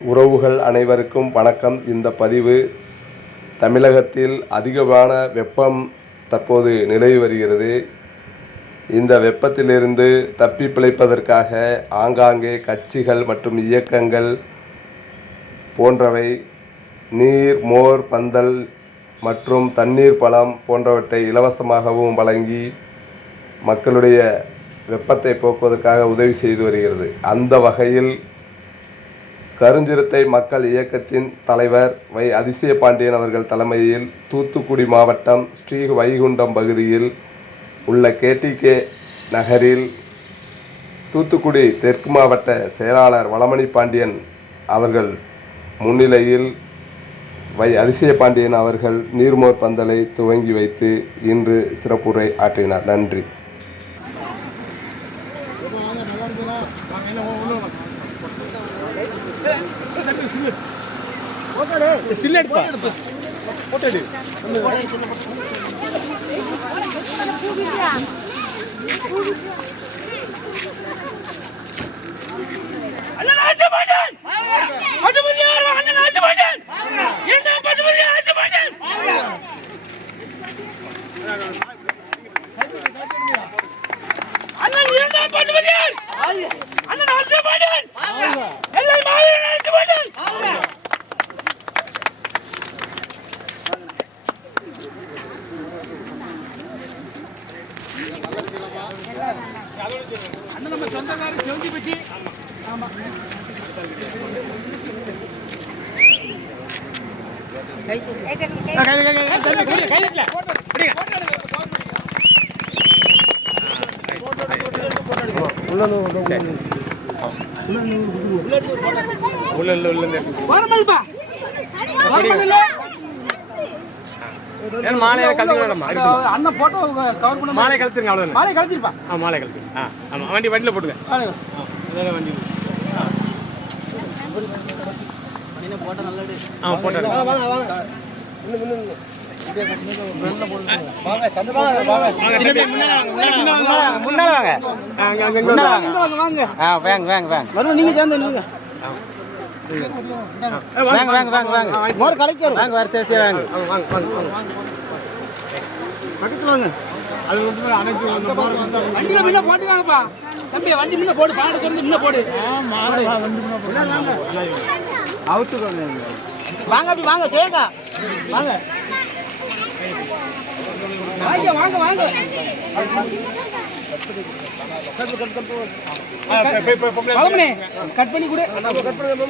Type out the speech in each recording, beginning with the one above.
உறவுகள் அனைவருக்கும் வணக்கம். இந்த பதிவு தமிழகத்தில் அதிகமான வெப்பம் தற்போது நிலவி வருகிறது. இந்த வெப்பத்திலிருந்து தப்பி பிழைப்பதற்காக ஆங்காங்கே கட்சிகள் மற்றும் இயக்கங்கள் போன்றவை நீர் மோர் பந்தல் மற்றும் தண்ணீர் பழம் போன்றவற்றை இலவசமாகவும் வழங்கி மக்களுடைய வெப்பத்தை போக்குவதற்காக உதவி செய்து வருகிறது. அந்த வகையில் கருஞ்சிறுத்தை மக்கள் இயக்கத்தின் தலைவர் வை அதிசய பாண்டியன் அவர்கள் தலைமையில் தூத்துக்குடி மாவட்டம் ஸ்ரீ வைகுண்டம் பகுதியில் உள்ள கேடிகே நகரில் தூத்துக்குடி தெற்கு மாவட்ட செயலாளர் வளமணி பாண்டியன் அவர்கள் முன்னிலையில் வை அதிசய பாண்டியன் அவர்கள் நீர்மோர் பந்தலை துவங்கி வைத்து இன்று சிறப்புரை ஆற்றினார். நன்றி. அண்ணன் ஆசைப்பட்டேன் பசுபதியார்! அண்ணன் ஆசைப்பட்டேன் என்ன பசுபதியார் ஆசைப்பட்டேன் அண்ணன் இரண்டாம் பசுபதியார் அண்ணன் அண்ணன் நம்ம சொந்தக்காரர் செவஞ்சி பற்றி வரமல்பா. வரமல்ல மாலையை கழட்டிக்கலாம் அண்ணன் போட்டோ கவர் பண்ண மாலை கழுத்துருங்க அவ்வளோ மாலை கழிச்சிருப்பா ஆ மாலை கழுத்து ஆ ஆமாம் வண்டி வண்டியில் போட்டுங்க ஆ போட்டு முன்னால வாங்க அங்க அங்க இங்க ஆ வாங்க வாங்க வாங்க. வரும் நீங்க சேர்ந்து வாங்க வாங்க வாங்க. வாங்க மோர் கலைக்கு வாங்க வர சேசி வாங்க வாங்க வாங்க வாங்க பக்கத்துல வாங்க அது வந்து அனைத்து அந்த வந்து வண்டியில முன்ன போட்டுக்காங்கப்பா தம்பி வண்டி முன்ன போடு பாடு திறந்து முன்ன போடு அவுத்துக்கோங்க வாங்க அப்படி வாங்க சேங்க வாங்க வாங்க வாங்க வாங்க கட் பண்ணி கொடு. கட் கட்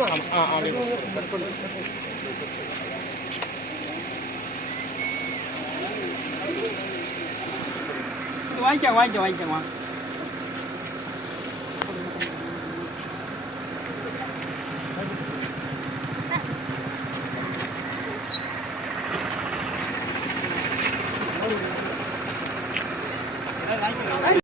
வாங்கிக்க வாங்கிக்க வாங்கிக்க